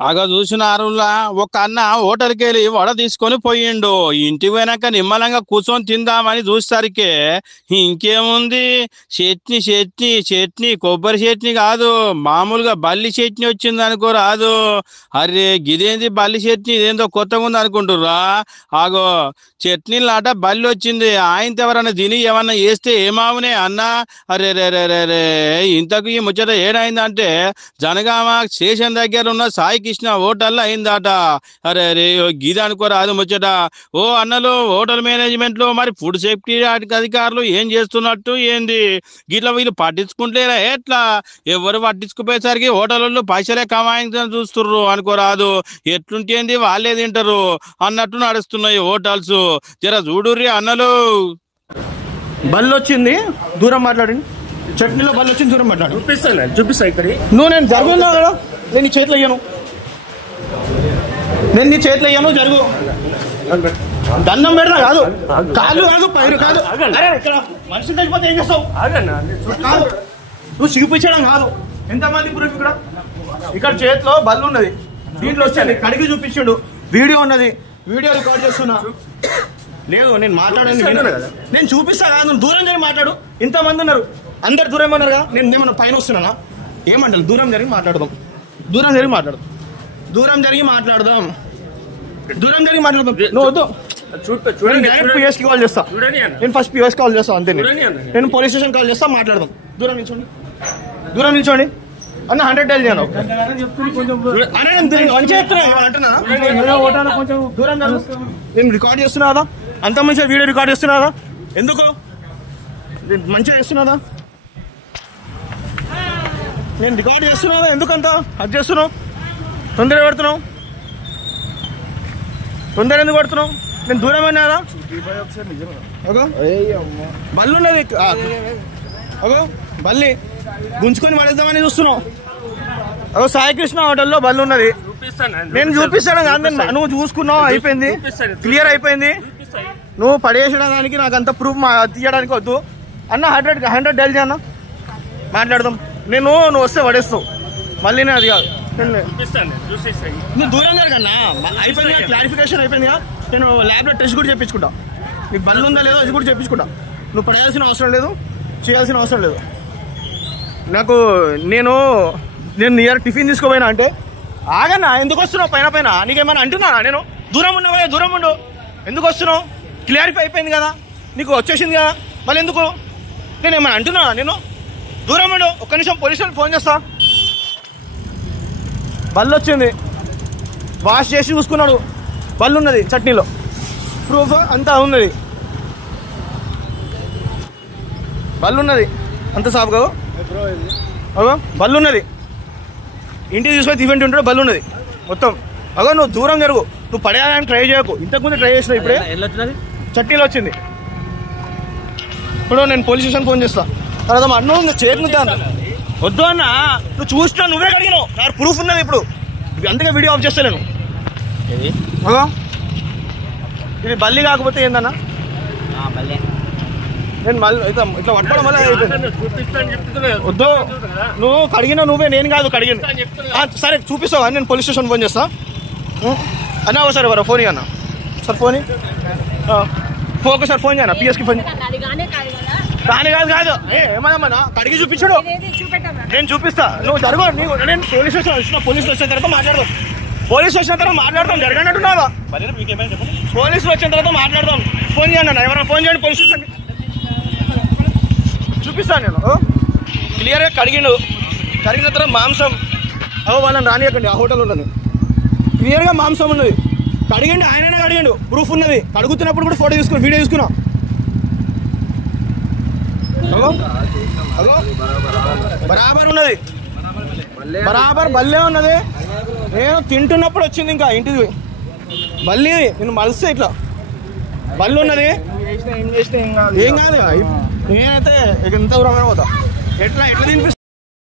అగ చూసినారులా ఒక అన్న హోటల్కి వెళ్ళి వడ తీసుకొని పోయిండు. ఇంటికి పోయినాక నిమ్మలంగా కూర్చొని తిందామని చూసేసరికి ఇంకేముంది, చట్నీ చట్నీ చట్నీ, కొబ్బరి చట్నీ కాదు, మామూలుగా బల్లి చట్నీ వచ్చింది అనుకో రాదు. అరే గిదేంది బల్లి చట్నీ, ఇదేందో కొత్తగా ఉంది అనుకుంటుర్రా. ఆగో చట్నీలు అట బల్లి వచ్చింది. ఆయనతో ఎవరన్నా తిని ఏమన్నా వేస్తే ఏమావునే అన్న. అరే రే రే రే రే, ఇంతకు ఈ ముచ్చట ఏడైందంటే జనగామ స్టేషన్ దగ్గర ఉన్న సాయి కృష్ణ హోటల్లో అయిందట. అరే అరే గీద అనుకోరాదు ముచ్చట. ఓ అన్నలు, హోటల్ మేనేజ్మెంట్ లో మరి ఫుడ్ సేఫ్టీ అధికారులు ఏం చేస్తున్నట్టు ఏంది? గిట్లా వీళ్ళు పట్టించుకుంటలేరా ఎట్లా? ఎవరు పట్టించుకుపోయేసరికి హోటల్లో పైసలే కమాయించని చూస్తుర్రు అనుకోరాదు. ఎట్లుంటేంది వాళ్ళే తింటారు అన్నట్టు నడుస్తున్నాయి హోటల్స్. జర చూడుర్రి అన్నలు. బల్లి వచ్చింది, దూరం మాట్లాడండి. చట్నీలో బల్లి వచ్చింది, దూరం మాట్లాడు. చూపిస్తా ఇక్కడ. నువ్వు నేను జరుగున్నా కదా, నేను నీ చేతిలో ఇయ్యను, నేను నీ చేతిలో ఇయ్యను. జరుగు, దండం పెడతా కాదు, కాదు కాదు పైరు కాదు. అరే ఇక్కడ మనిషి చచ్చిపోతే ఏం చేస్తావు? కాదు, నువ్వు చూపించడం కాదు. ఎంతమంది ప్రూఫ్ ఇక్కడ? ఇక్కడ చేతిలో బల్లి ఉన్నది, దీంట్లో వచ్చేది కడిగి చూపించాడు, వీడియో ఉన్నది, వీడియో రికార్డ్ చేస్తున్నా. లేదు నేను మాట్లాడండి, నేను చూపిస్తా కాదు, నువ్వు దూరం జరిగి మాట్లాడు. ఇంతమంది ఉన్నారు, అందరు దూరం ఉన్నారు కదా, నేను ఏమన్నా పైన వస్తున్నానా? ఏమంటారు? దూరం జరిగి మాట్లాడదాం, దూరం జరిగి మాట్లాడదాం, దూరం జరిగి మాట్లాడదాం, దూరం జరిగి మాట్లాడదాం. నువ్వు వద్దు, డైరెక్ట్ పిఎస్కి కాల్ చేస్తా. నేను ఫస్ట్ పిఎస్ కాల్ చేస్తా, అంతే. నేను పోలీస్ స్టేషన్ కాల్ చేస్తా, మాట్లాడదాం. దూరం నిల్చోండి, దూరం నిల్చోండి అన్న. 100 డైల్ చేయను అంటున్నా. దూరం నేను రికార్డ్ చేస్తున్నా కదా, అంత మంచిగా వీడియో రికార్డ్ చేస్తున్నా కదా, ఎందుకు మంచిగా చేస్తున్నా? నేను రికార్డ్ చేస్తున్నా, ఎందుకంత అది చేస్తున్నావు? తొందర పెడుతున్నావు, తొందర ఎందుకు పడుతున్నావు? నేను దూరం అయినా బల్లి ఉన్నది, అగో బల్లి గుంజుకొని పడేద్దామని చూస్తున్నావు. అగో సాయికృష్ణ హోటల్లో బల్లి ఉన్నది, నేను చూపిస్తాను కాదు. నువ్వు చూసుకున్నావు, అయిపోయింది, క్లియర్ అయిపోయింది. నువ్వు పడేసడానికి నాకు అంత ప్రూఫ్ తీయడానికి వద్దు అన్న. 100 డైల్ చేయన్న, మాట్లాడదాం. నువ్వు వస్తే పడేస్తావు మళ్ళీ, అది కాదు. నువ్వు దూరం కన్నా అయిపోయింది, క్లారిఫికేషన్ అయిపోయింది కదా. నేను ల్యాబ్లో టెస్ట్ కూడా చేయించుకుంటా, నీకు బల్లి ఉందా లేదో అది కూడా చేయించుకుంటా. నువ్వు పడేయాల్సిన అవసరం లేదు, చేయాల్సిన అవసరం లేదు నాకు. నేను నియర్ టిఫిన్ తీసుకోపోయినా అంటే ఆగన్నా, ఎందుకు వస్తున్నావు పైన పైన? నీకేమైనా అంటున్నా నేను? దూరం ఉన్నావా, దూరం ఉండు. ఎందుకు వస్తున్నావు? క్లారిఫై అయిపోయింది కదా, నీకు వచ్చేసింది కదా, మళ్ళీ ఎందుకు? నేను ఏమైనా అంటున్నా నేను? దూరం ఉండు. ఒక్క నిమిషం పోలీస్ స్టేషన్ ఫోన్ చేస్తా. బల్లి వచ్చింది, వాష్ చేసి చూసుకున్నాడు, బల్లి ఉన్నది చట్నీలో, ప్రూఫ్ అంతా ఉన్నది, బల్లి ఉన్నది అంత సాఫ్గా. అగో బల్లి ఉన్నది, ఇంటికి తీసుకొని ఈవెంట్ ఉంటాడు, బల్లి ఉన్నది మొత్తం. అగో నువ్వు దూరం జరుగు, నువ్వు పడేయాలని ట్రై చేయకు. ఇంతకుముందు ట్రై చేసినావు, ఇప్పుడే చట్నీలో వచ్చింది. ఇప్పుడు నేను పోలీస్ స్టేషన్ ఫోన్ చేస్తా. తర్వాత అన్న చేతి వద్దు అన్న, నువ్వు చూసినా నువ్వే కడిగినావు, నాకు ప్రూఫ్ ఉన్నది. ఇప్పుడు అందుకే వీడియో ఆఫ్ చేస్తా నేను. ఇది బల్లి కాకపోతే ఏందన్నా? నేను మళ్ళీ ఇట్లా పట్టుకోవడం వల్ల వద్దు. నువ్వు కడిగినా నువ్వే, నేను కాదు కడిగింది. సరే చూపిస్తావు అని నేను పోలీస్ స్టేషన్ ఫోన్ చేస్తా అన్న. ఒకసారి వరా ఫోన్ అన్న, సార్ ఫోన్ ఒకసారి ఫోన్ చేయనా, పిఎస్కి ఫోన్. దాని కాదు కాదు, ఏమన్నా కడిగి చూపించాడు, నేను చూపిస్తా. నువ్వు జరగ, నేను పోలీస్ స్టేషన్ వచ్చిన, పోలీసులు వచ్చిన తర్వాత మాట్లాడదాం. పోలీసులు వచ్చిన తర్వాత మాట్లాడదాం, జరగనట్టున్నావా? పోలీసులు వచ్చిన తర్వాత మాట్లాడదాం. ఫోన్ చేయండి అన్న, ఎవరైనా ఫోన్ చేయండి పోలీస్ స్టేషన్. చూపిస్తాను నేను. క్లియర్గా కడిగిండు, కడిగిన తర్వాత మాంసం. వాళ్ళని రానియకండి, ఆ హోటల్ ఉన్నది, క్లియర్గా మాంసం ఉన్నది. కడిగిండు, ఆయననే కడిగిండు, ప్రూఫ్ ఉన్నది. కడుగుతున్నప్పుడు కూడా ఫోటో తీసుకున్నా, వీడియో తీసుకున్నా. బరాబర్ ఉన్నది, బరాబర్ బల్లే ఉన్నది. నేను తింటున్నప్పుడు వచ్చింది, ఇంకా ఇంటికి బల్లి. నేను మలిస్తే ఇట్లా బల్లి ఉన్నది, ఏం కాదు. నేనైతే ఎంత దూరం పోతా, ఎట్లా తినిపిస్తా.